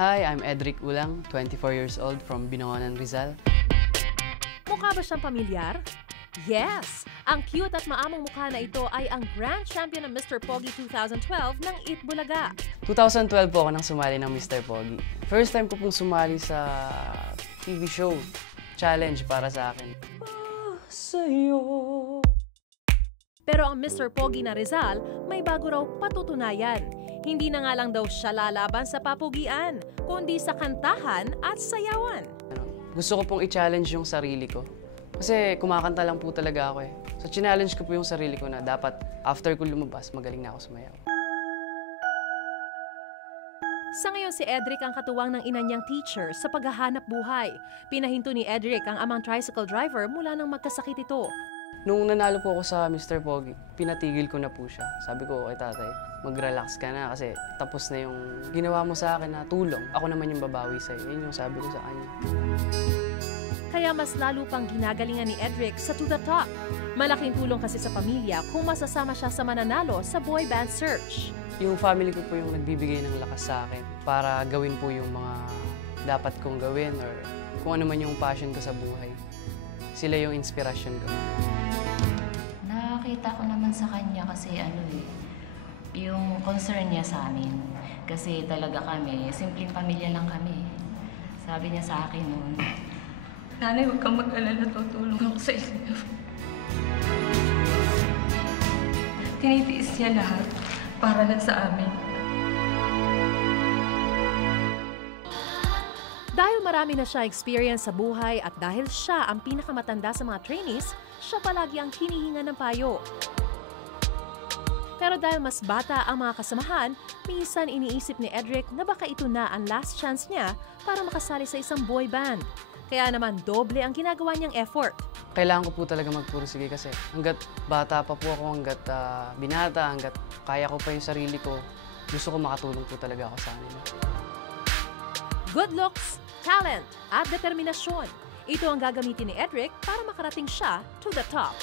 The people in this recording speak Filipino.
Hi, I'm Edric Ulang, 24 years old from Binoanan, Rizal. Mukha ba siyang pamilyar? Yes! Ang cute at maamong mukha na ito ay ang Grand Champion ng Mr. Pogi 2012 ng Eat Bulaga. 2012 po ako nang sumali ng Mr. Pogi. First time ko pong sumali sa TV show. Challenge para sa akin. Sa'yo. Pero ang Mr. Pogi na Rizal, may bago raw patutunayan. Hindi na nga lang daw siya lalaban sa papugian, kundi sa kantahan at sayawan. Gusto ko pong i-challenge yung sarili ko. Kasi kumakanta lang po talaga ako eh. So, challenge ko po yung sarili ko na dapat after ko lumabas, magaling na ako sumayaw. Sa ngayon si Edric ang katuwang ng ina niyang teacher sa paghahanap buhay. Pinahinto ni Edric ang amang tricycle driver mula nang magkasakit ito. Nung nanalo po ako sa Mr. Pogi, pinatigil ko na po siya. Sabi ko kay tatay, mag-relax ka na kasi tapos na yung ginawa mo sa akin na tulong. Ako naman yung babawi sa'yo. Yun yung sabi ko sa kanya. Kaya mas lalo pang ginagalingan ni Edric sa To The Top. Malaking tulong kasi sa pamilya kung masasama siya sa mananalo sa boy band search. Yung family ko po yung nagbibigay ng lakas sa akin para gawin po yung mga dapat kong gawin or kung ano man yung passion ko sa buhay. Sila yung inspirasyon ko. Nakita ko naman sa kanya kasi yung concern niya sa amin. Kasi talaga kami, simpleng pamilya lang kami. Sabi niya sa akin noon, "Nanay, huwag kang mag-alala, tutulong ako sa inyo." Tinitiis niya lahat para lang sa amin. Dahil marami na siya experience sa buhay at dahil siya ang pinakamatanda sa mga trainees, siya palagi ang hinihinga ng payo. Pero dahil mas bata ang mga kasamahan, minsan iniisip ni Edric na baka ito na ang last chance niya para makasali sa isang boy band. Kaya naman doble ang ginagawa niyang effort. Kailangan ko po talaga magpursige kasi hanggat bata pa po ako, hanggat binata, hanggat kaya ko pa yung sarili ko, gusto ko makatulong po talaga ako sa kanila. Good looks, talent, at determinasyon. Ito ang gagamitin ni Edric para makarating siya to the top.